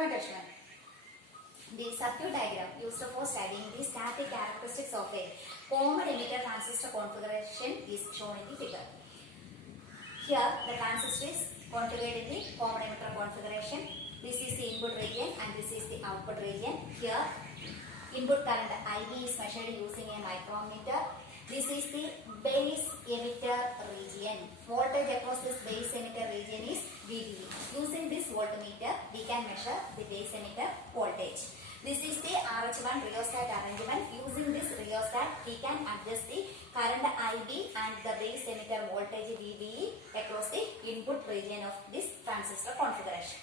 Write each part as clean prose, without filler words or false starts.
Current measurement. The circuit diagram used for studying the static characteristics of a common emitter transistor configuration is shown in the figure. Here the transistor is configured in the common emitter configuration. This is the input region and this is the output region. Here input current IB is measured using a micrometer. This is the base emitter region. Voltage across this base emitter region is VBE. Using this voltmeter, we can measure the base emitter voltage. This is the RH1 rheostat arrangement. Using this rheostat, we can adjust the current IB and the base emitter voltage VBE across the input region of this transistor configuration.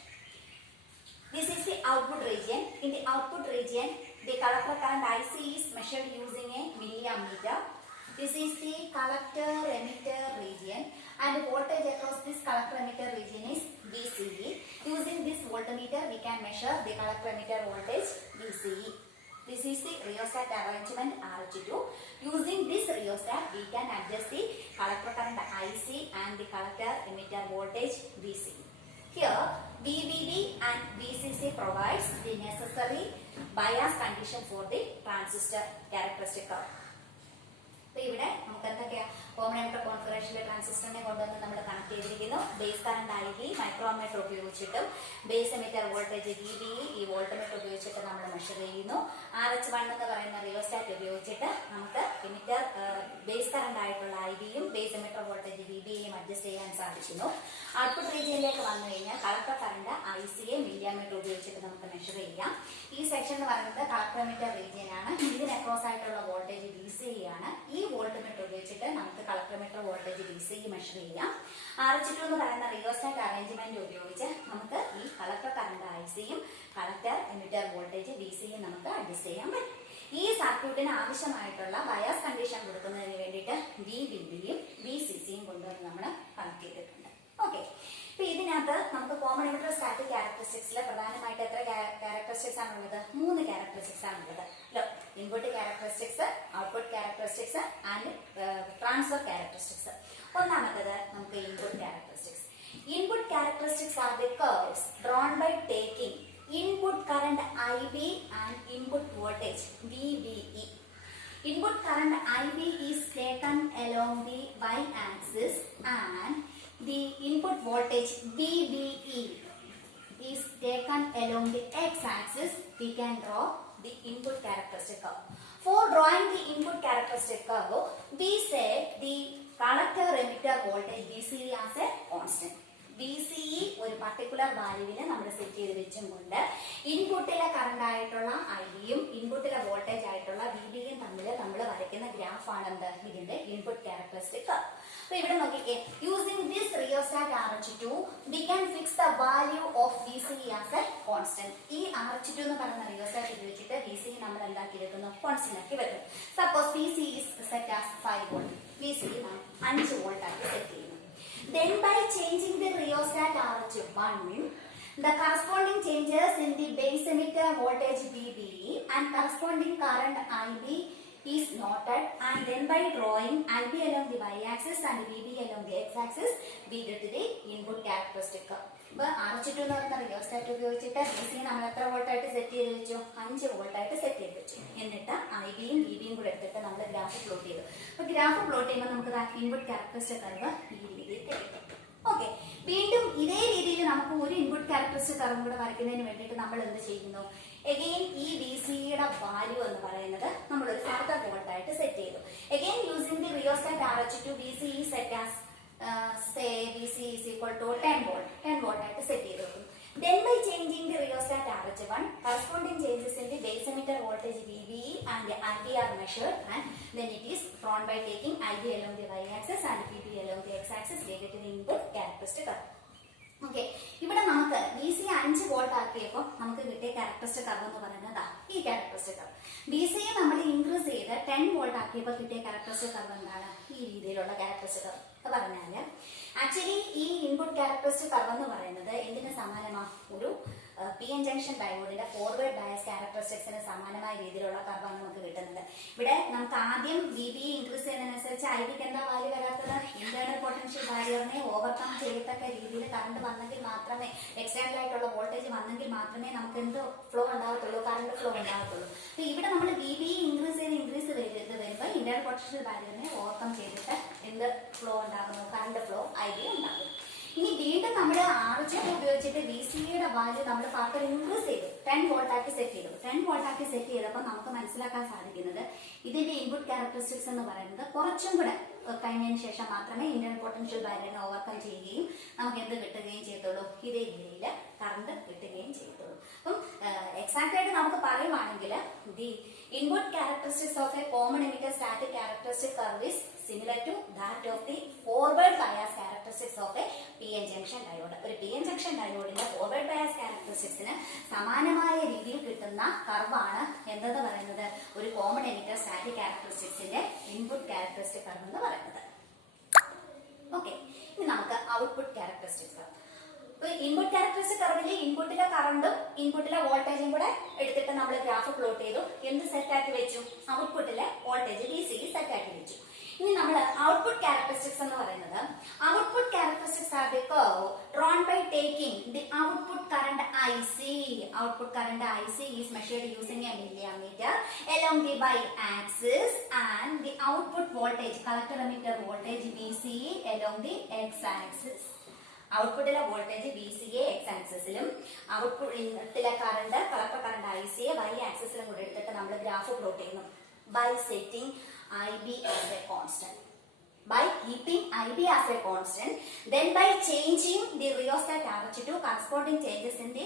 This is the output region. In the output region, the collector current IC is measured using a milliammeter. This is the collector emitter region and the voltage across this collector emitter region is VCE. Using this voltmeter, we can measure the collector emitter voltage VCE. This is the rheostat arrangement RH2. Using this rheostat, we can adjust the collector current IC and the collector emitter voltage VCE. Here, VBB and VCC provides the necessary bias condition for the transistor characteristic curve. ഇവിടെ നമുക്ക് എന്തൊക്കെയാണ് common emitter കോൺഫിഗറേഷനിലെ ട്രാൻസിസ്റ്ററിനെ കൊണ്ടുവന്ന് നമ്മൾ connect ചെയ്തിരിക്കുന്നു. Base current IB micrometre ഉപയോഗിച്ചിട്ടും base emitter voltage VBE ഈ voltmeter ഉപയോഗിച്ചിട്ട് നമ്മൾ മെഷർ ചെയ്യുന്നു. RH1 എന്ന് പറയുന്ന റിയോസ്റ്റാറ്റ് ഉപയോഗിച്ചിട്ട് നമുക്ക് എമിറ്റർ ബേസ് കറന്റ് ആയിട്ടുള്ള IBയും ബേസ് എമിറ്റർ വോൾട്ടേജ് VBEയും അഡ്ജസ്റ്റ് ചെയ്യാൻ സാധിക്കുന്നു. ഔട്ട്പുട്ട് റീജിയനിലേക്ക് വന്നു കഴിഞ്ഞാൽ കളക്ടർ കറന്റ് ICയെ മില്ലിയാമീറ്റർ ഉപയോഗിച്ചിട്ട് നമുക്ക് മെഷർ ചെയ്യാം. ഈ സെക്ഷൻ എന്ന് പറയുന്നത് കളക്ടർ എമിറ്റർ റീജിയൻ ആണ്. ഇതിന് അക്രോസ് ആയിട്ടുള്ള വോൾട്ടേജ് VCE ആണ്. ഈ വോൾട്ട്മീറ്റർ ഉപയോഗിച്ചിട്ട് നമുക്ക് കളക്ടർമീറ്റർ വോൾട്ടേജ് VCE മെഷർ ചെയ്യാം. RH2 എന്ന് പറയുന്ന റിയോസ്റ്റാറ്റ് അറേഞ്ച്മെന്റ് ഉപയോഗിച്ച് നമുക്ക് ഈ കളക്ടർ കറന്റ് ICയും കളക്ടർ എമിറ്റർ വോൾട്ടേജ് VCEയും നമുക്ക് അഡ്ജസ്റ്റ് ചെയ്യാൻ പറ്റും. ഈ സർക്യൂട്ടിന് ആവശ്യമായിട്ടുള്ള ബയാസ് കണ്ടീഷൻ കൊടുക്കുന്നതിന് വേണ്ടിയിട്ട് VBBയും VCCയും കൊണ്ടുവന്ന് നമ്മൾ കണക്ട് ചെയ്തിട്ടുണ്ട്. ഓക്കെ, ഇപ്പൊ ഇതിനകത്ത് നമുക്ക് കോമൺ എമിറ്റർ സ്റ്റാറ്റിക് ക്യാരക്ടറിസ്റ്റിക്സിൽ പ്രധാനമായിട്ട് എത്ര ക്യാരക്ടറിസ്റ്റിക്സ് ആണുള്ളത്? 3 ക്യാരക്ടറിസ്റ്റിക്സ് ആണുള്ളത്. Input characteristics, output characteristics and transfer characteristics. ഒന്നാമത്തേത് നമുക്ക് input characteristics. Input characteristics are the curves drawn by taking input current IB and input voltage VBE. Input current IB is taken along the y-axis and the input voltage VBE is taken along the x-axis. We can draw the input characteristic curve. For drawing the input characteristic curve, we set the collector emitter voltage VCE as a constant. VCE ഒരു particular വാല്യൂവിനെ നമ്മൾ set ചെയ്ത് വെച്ചും കൊണ്ട് ഇൻപുട്ടിലെ current ആയിട്ടുള്ള IBയും ഇൻപുട്ടിലെ voltage ആയിട്ടുള്ള VBയും തമ്മിൽ നമ്മൾ വരയ്ക്കുന്ന ഗ്രാഫാണ് എന്ത്? ഇതിന്റെ ഇൻപുട്ട് ക്യാരക്ടറിസ്റ്റിക് കർവ്. അപ്പൊ ഇവിടെ നോക്കിക്കേ, using this rheostat RH2 we can fix the value of VCE as a constant. ഈ RH2 എന്ന് പറയുന്ന റിയോസ്റ്റാറ്റ് ഉപയോഗിച്ചിട്ട് VCE നമ്മൾ എന്താക്കി വെക്കുന്നു? കോൺസ്റ്റന്റ് ആക്കി വെക്കും. Suppose VCE is set as 5 volt. VCE 5 volt ആക്കി സെറ്റ് ചെയ്യുന്നു. Then by changing the rheostat RH1, the corresponding changes in the base emitter voltage VBE and corresponding current IB is noted, and then by drawing IB along the y-axis and VBE along the x-axis, we get the input characteristic curve. ഇപ്പോൾ RH2 എന്ന് പറയുന്ന rheostat ഉപയോഗിച്ചിട്ട് VCE നമ്മൾ എത്ര വോൾട്ടായിട്ട് set ചെയ്ത് വെച്ചു? 5 വോൾട്ടായിട്ട് set ചെയ്ത് വെച്ചു. എന്നിട്ട് IBയും VBയും കൂടെ എടുത്തിട്ട് നമ്മൾ ഗ്രാഫ് പ്ലോട്ട് ചെയ്തു. അപ്പൊ ഗ്രാഫ് പ്ലോട്ട് ചെയ്യുമ്പോൾ നമുക്ക് ഇൻപുട്ട് ക്യാരക്ടറിസ്റ്റിക് കർവ് ഈ രീതിയിൽ കിട്ടും. ഓക്കെ, വീണ്ടും ഇതേ രീതിയിൽ നമുക്ക് ഒരു ഇൻപുട്ട് ക്യാരക്ടറിസ്റ്റിക് കർവ് കൂടെ വരയ്ക്കുന്നതിന് വേണ്ടിയിട്ട് നമ്മൾ എന്ത് ചെയ്യുന്നു? എഗെയിൻ ഈ VCEയുടെ വാല്യൂ എന്ന് പറയുന്നത് നമ്മൾ ഒരു ഫർദർ വോൾട്ട് ആയിട്ട് സെറ്റ് ചെയ്തു. Again using the rheostat RH2 VCE set as say VCE is equal to 10 volt. 10 volt ആയിട്ട് സെറ്റ് ചെയ്ത് വെക്കും. Then by changing the rheostat RH1, corresponding changes in the base emitter voltage VBE and the IB are measured, and then it is drawn by taking IB along the y-axis and VBE along the x-axis. We get the input characteristic curve. Okay, ഇവിടെ നമുക്ക് VCE 5 volt ആക്കിയപ്പോൾ നമുക്ക് കിട്ടിയ characteristic curve എന്ന് പറയുന്നത് ഈ characteristic curve. VCE നമ്മൾ increase ചെയ്ത് 10 volt ആക്കിയപ്പോൾ കിട്ടിയ ക്യാരക്ടറിസ്റ്റിക് കർവ് എന്താണ്? ഈ രീതിയിലുള്ള ക്യാരക്ടറിസ്റ്റിക് കർവ്. പറഞ്ഞാല് ആക്ച്വലി ഈ ഇൻപുട്ട് ക്യാരക്ടറിസ്റ്റിക് കർവ് എന്ന് പറയുന്നത് എന്തിനു സമാനമാണ്? ഒരു P എൻ ജംഗ്ഷൻ ഡയോഡിന്റെ ഫോർവേഡ് ബയസ് ക്യാരക്ടറിസ്റ്റിക്സിന് സമാനമായ രീതിയിലുള്ള കർവാണ് നമുക്ക് കിട്ടുന്നത്. ഇവിടെ നമുക്ക് ആദ്യം വി ബി ഇൻക്രീസ് ചെയ്യുന്നതിനനുസരിച്ച് ഐ ബിക്ക് എന്താ വാല്യൂ വരാത്തത്? ഇന്റേണൽ പൊട്ടൻഷ്യൽ ബാരിയറിനെ ഓവർകം ചെയ്യത്തക്ക രീതിയിൽ കറണ്ട് വന്നെങ്കിൽ മാത്രമേ, എക്സ്റ്റേണൽ ആയിട്ടുള്ള വോൾട്ടേജ് വന്നെങ്കിൽ മാത്രമേ നമുക്ക് എന്ത് ഫ്ലോ ഉണ്ടാകത്തുള്ളൂ, കറണ്ട് ഫ്ലോ ഉണ്ടാകത്തുള്ളൂ. അപ്പൊ ഇവിടെ നമ്മൾ വി ബി ഇൻക്രീസ് വരുമ്പോൾ ഇന്റേണൽ പൊട്ടൻഷ്യൽ ബാരിയറിനെ ഓവർകം ചെയ്തിട്ട് എന്ത് ഫ്ലോ ഉണ്ടാകുന്നു? കറണ്ട് ഫ്ലോ ഐ ബി ഉണ്ടാകും. ഇനി വീണ്ടും നമ്മൾ RJ ഉപയോഗിച്ചിട്ട് വി സിയുടെ വാല്യൂ നമ്മൾ ഫർദർ ഇൻക്രീസ് ചെയ്തു, 10 വോൾട്ട് ആക്കി സെറ്റ് ചെയ്തു. 10 വോൾട്ട് ആക്കി സെറ്റ് ചെയ്തപ്പോൾ നമുക്ക് മനസ്സിലാക്കാൻ സാധിക്കുന്നത് ഇതിന്റെ ഇൻപുട്ട് ക്യാരക്ടറിസ്റ്റിക്സ് എന്ന് പറയുന്നത് കുറച്ചും കൂടെ കഴിഞ്ഞതിന് ശേഷം മാത്രമേ ഇന്റേണൽ പൊട്ടൻഷ്യൽ ബാരിയറിനെ ഓവർകം ചെയ്യുകയും നമുക്ക് എന്ത് കിട്ടുകയും ചെയ്യത്തുള്ളൂ? ഇതേ രീതിയിൽ കറണ്ട് കിട്ടുകയും ചെയ്യത്തുള്ളൂ. അപ്പം എക്സാക്ട് ആയിട്ട് നമുക്ക് പറയുവാണെങ്കിൽ the input characteristics of A common emitter static characteristic curve is similar to that of the forward bias characteristics of a PN junction diode. ഒരു PN junction ഡയോഡിന്റെ forward bias characteristicsന് സമാനമായ രീതിയിൽ കിട്ടുന്ന കർവാണ് എന്തെന്ന് പറയുന്നത്? ഒരു കോമൺ എമിറ്റർ സ്റ്റാറ്റിക് ക്യാരക്ടറിസ്റ്റിക്സിന്റെ ഇൻപുട്ട് ക്യാരക്ടറിസ്റ്റിക് കർവ് എന്ന് പറയുന്നത്. ഓക്കെ, ഇനി നമുക്ക് ഔട്ട്പുട്ട് ക്യാരക്ടറിസ്റ്റിക്സ്. ഇൻപുട്ട് ക്യാരക്ടറിസ്റ്റിക് കർവിൽ ഇൻപുട്ടിലെ കറണ്ടും ഇൻപുട്ടിലെ വോൾട്ടേജും കൂടെ എടുത്തിട്ട് നമ്മൾ ഗ്രാഫ് പ്ലോട്ട് ചെയ്തു. എന്ത് സെറ്റ് ആക്കി വെച്ചു? ഔട്ട്പുട്ടിലെ വോൾട്ടേജ് VC സെറ്റ് ആക്കി വെച്ചു. ഇനി നമ്മൾ ഔട്ട്പുട്ട് ക്യാരക്ടറിസ്റ്റിക്സ് എന്ന് പറയുന്നത്, output characteristics are the curve drawn by taking the output current IC. Output current IC is measured using a milliammeter along the y-axis and the output voltage, collector emitter voltage VCE along the x-axis. ഔട്ട്പുട്ടിലെ voltage VCA X ആക്സിസിലും ഔട്ട്പുട്ടിലെ current collector current ICയെ Y ആക്സിസിലും കൂടെ എടുത്തിട്ട് നമ്മൾ graph plot ചെയ്യുന്നു. By setting IB as a constant. By keeping IB as a constant, then by changing the rheostat RH to corresponding changes in the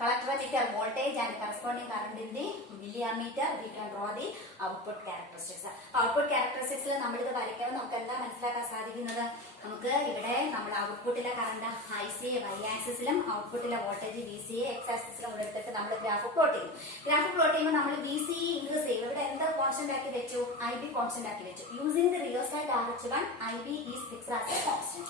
collector emitter voltage and corresponding current in the milliammeter, we can draw the output characteristics. Output characteristics നമ്മൾ ഇത് വരയ്ക്കുമ്പോൾ നമുക്ക് എന്താ മനസ്സിലാക്കാൻ സാധിക്കുന്നത്? നമുക്ക് ഇവിടെ നമ്മൾ ഔട്ട്പുട്ടിലെ കറണ്ട് ICയെ വൈ ആക്സിസിലും ഔട്ട്പുട്ടിലെ വോൾട്ടേജ് VCയെ എക്സ് ആക്സിസിലും കൂടെ എടുത്തിട്ട് നമ്മൾ ഗ്രാഫ് പ്ലോട്ട് ചെയ്യും. ഗ്രാഫ് പ്ലോട്ട് ചെയ്യുമ്പോൾ നമ്മൾ VCE ഇൻക്രീസ് ചെയ്യും. ഇവിടെ എന്താ കോൺസ്റ്റന്റ് ആക്കി വെച്ചു? IB കോൺസ്റ്റന്റ് ആക്കി വെച്ചു. Using the rheostat RH1, IB is fixed as a constant.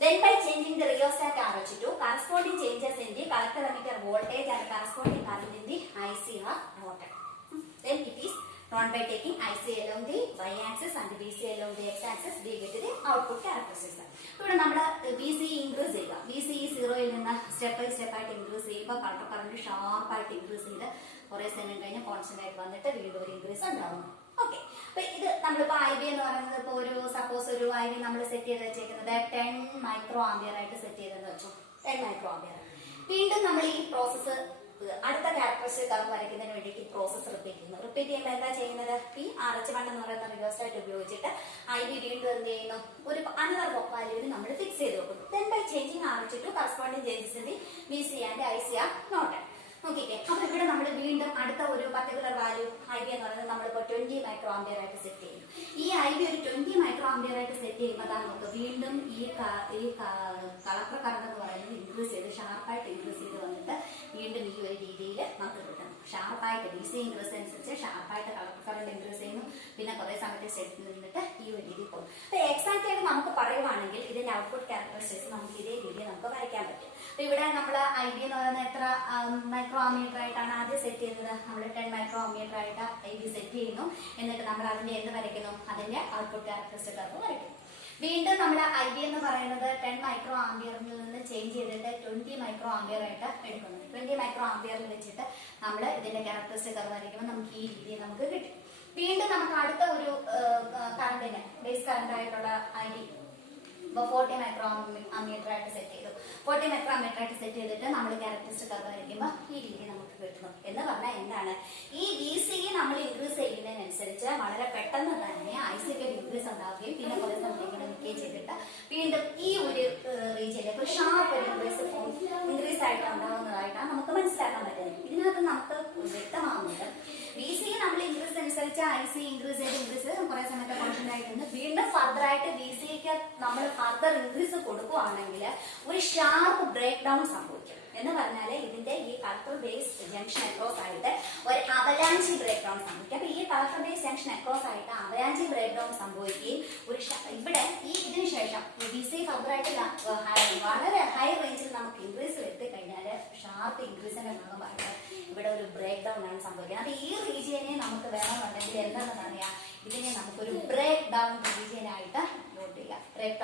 Then by changing the rheostat RH2, corresponding changes in the collector emitter voltage and corresponding current in the IC are noted. Then it is drawn by taking IC along the y-axis and VC along the x-axis, we get the output characteristics. ഇവിടെ നമ്മൾ VCE increase ചെയ്യുക. VCE 0യിൽ നിന്ന് step by step ആയിട്ട് increase ചെയ്യുമ്പോൾ collector current ഷാർപ്പായിട്ട് increase ചെയ്ത് കുറെ സമയം കഴിഞ്ഞ് കോൺസ്റ്റന്റ് ആയിട്ട് വന്നിട്ട് വീണ്ടും ഒരു ഇൻക്രീസ് ഉണ്ടാവുന്നു. ഓക്കെ, അപ്പൊ ഇത് നമ്മളിപ്പോ IB എന്ന് പറയുന്നത് ഇപ്പൊ ഒരു സപ്പോസ് ഒരു IB നമ്മൾ സെറ്റ് ചെയ്ത് വെച്ചേക്കുന്നത് 10 മൈക്രോ ആംപിയർ ആയിട്ട് സെറ്റ് ചെയ്തെന്ന് വെച്ചു. 10 മൈക്രോ ആംപിയർ. വീണ്ടും നമ്മൾ ഈ പ്രോസസ്സ് അടുത്ത ക്യാരക്ടറിസ്റ്റിക് കർവ് വരയ്ക്കുന്നതിന് വേണ്ടിയിട്ട് ഈ പ്രോസസ്സ് റിപ്പീറ്റ് ചെയ്യുന്നു. റിപ്പീറ്റ് ചെയ്യുമ്പോൾ എന്താ ചെയ്യുന്നത്? ഈ RH1 എന്ന് പറയുന്ന റിവേഴ്സായിട്ട് ഉപയോഗിച്ചിട്ട് IB വീണ്ടും എന്ത് ചെയ്യുന്നു? ഒരു അനദർ വാല്യൂവിൽ നമ്മൾ ഫിക്സ് ചെയ്ത് വെക്കുന്നു. Then by changing RH2, corresponding changes in the VC and IC are noted. നോക്കിക്കേ, അപ്പൊ ഇവിടെ നമ്മൾ വീണ്ടും അടുത്ത ഒരു പർട്ടിക്കുലർ വാല്യൂ IB എന്ന് പറയുന്നത് നമ്മളിപ്പോ 20 മൈക്രോ ആംപിയർ ആയിട്ട് സെറ്റ് ചെയ്യും. ഈ IB ഒരു 20 മൈക്രോ ആംപിയർ ആയിട്ട് സെറ്റ് ചെയ്യുമ്പോൾ നമുക്ക് വീണ്ടും ഈ കളക്ടർ കറണ്ട് എന്ന് പറയുന്നത് ഇൻക്രീസ് ചെയ്ത് ഷാർപ്പായിട്ട് ഇൻക്രീസ് ചെയ്ത് വന്നിട്ട് വീണ്ടും ഈ ഒരു രീതിയിൽ നമുക്ക് കിട്ടും. ഷാർപ്പായിട്ട് VC ഇൻക്രീസ് അനുസരിച്ച് ഷാർപ്പായിട്ട് കളക്ടർ കറണ്ട് ഇൻക്രീസ് ചെയ്യുന്നു. പിന്നെ കുറെ സമയത്ത് സെറ്റ് നിന്നിട്ട് ഈ ഒരു രീതിയിൽ പോകും. അപ്പൊ എക്സാക്ട് ആയിട്ട് നമുക്ക് പറയുവാണെങ്കിൽ ഇതിന്റെ ഔട്ട്പുട്ട് ക്യാരക്ടറിസ്റ്റിക്സ് നമുക്ക് ഇതേ രീതിയിൽ നമുക്ക് വരയ്ക്കാൻ പറ്റും. അപ്പൊ ഇവിടെ നമ്മൾ IB എന്ന് പറയുന്നത് എത്ര മൈക്രോ ആംപിയർ ആയിട്ടാണ് ആദ്യം സെറ്റ് ചെയ്യുന്നത്? നമ്മൾ 10 മൈക്രോ ആംപിയർ ആയിട്ട് IB സെറ്റ് ചെയ്യുന്നു. എന്നിട്ട് നമ്മൾ അതിന്റെ എന്ത് വരയ്ക്കുന്നു? അതിന്റെ ഔട്ട്പുട്ട് ക്യാരക്ടറിസ്റ്റിക് കർവ് വരയ്ക്കും. വീണ്ടും നമ്മൾ IB എന്ന് പറയുന്നത് 10 മൈക്രോ ആംപിയറിൽ നിന്ന് ചേഞ്ച് ചെയ്തിട്ട് 20 മൈക്രോ ആംപിയർ ആയിട്ട് എടുക്കുന്നു. 20 മൈക്രോ ആംപിയറിൽ വെച്ചിട്ട് നമ്മൾ ഇതിന്റെ ക്യാരക്ടറിസ്റ്റിക് കർവ് വരയ്ക്കുമ്പോൾ നമുക്ക് ഈ രീതിയിൽ നമുക്ക് കിട്ടും. വീണ്ടും നമുക്ക് അടുത്ത ഒരു കറണ്ടിന് ബേസ് കറണ്ട് ആയിട്ടുള്ള IB 40 മൈക്രോ ആംപിയർ ആയിട്ട് സെറ്റ് ചെയ്തു. 40 മൈക്രോ ആംപിയർ ആയിട്ട് സെറ്റ് ചെയ്തിട്ട് നമ്മൾ ക്യാരക്ടറിസ്റ്റിക് കർവ് വരയ്ക്കുമ്പോൾ ഈ രീതി നമുക്ക് കിട്ടുന്നു. എന്ന് പറഞ്ഞാൽ എന്താണ്? ഈ VCE നമ്മൾ ഇൻക്രീസ് ചെയ്യുന്നതിനനുസരിച്ച് വളരെ പെട്ടെന്ന് തന്നെ ICക്ക് ഇൻക്രീസ് ഉണ്ടാവുകയും പിന്നെ കുറേ സമയത്ത് നിൽക്കുകയും ചെയ്തിട്ട് വീണ്ടും ഈ ഒരു റീജിയനിലേക്ക് ഒരു ഷാർപ്പ് ഒരു ഇൻക്രീസ് ആയിട്ട് ഉണ്ടാവുന്നതായിട്ടാണ് നമുക്ക് മനസ്സിലാക്കാൻ പറ്റുന്നത്. ഇതിനകത്ത് നമുക്ക് വ്യക്തമാവുന്നത് VCE നമ്മൾ ഇൻക്രീസ് അനുസരിച്ച് IC ഇൻക്രീസ് ചെയ്ത് കുറെ സമയത്ത് കോൺസ്റ്റന്റ് ആയിട്ട് വീണ്ടും ഫർദർ ആയിട്ട് VCEക്ക് നമ്മൾ ഫർദർ ഇൻക്രീസ് കൊടുക്കുകയാണെങ്കിൽ ഒരു ഷാർപ്പ് ബ്രേക്ക് ഡൗൺ സംഭവിക്കും. എന്ന് പറഞ്ഞാൽ ഇതിന്റെ ഈ കളക്ടർ ബേസ് ജംഗ്ഷൻ അക്രോസ് ആയിട്ട് ഒരു അവലാഞ്ചി ബ്രേക്ക് ഡൗൺ സംഭവിക്കും. അപ്പൊ ഈ കളക്ടർ ബേസ് ജംഗ്ഷൻ അക്രോസ് ആയിട്ട് അവലാഞ്ചി ബ്രേക്ക് ഡൗൺ സംഭവിക്കുകയും ഇവിടെ ഇതിനു ശേഷം BC ഫർദറായിട്ട് വളരെ ഹൈ റേഞ്ചിൽ നമുക്ക് ഇൻക്രീസ് എത്തിക്കഴിഞ്ഞാൽ ഷാർപ്പ് ഇൻക്രീസിന്റെ ഭാഗമായിട്ട് ഇവിടെ ഒരു ബ്രേക്ക് ഡൗൺ ആണ് സംഭവിക്കുന്നത്. അപ്പൊ ഈ റീജിയനെ നമുക്ക് വേണമെന്നുണ്ടെങ്കിൽ എന്താണെന്ന് പറയാം, ഇതിനെ നമുക്കൊരു ബ്രേക്ക് ഡൗൺ റീജിയൻ ആയിട്ട് നോട്ട് ചെയ്യാം. ബ്രേക്ക്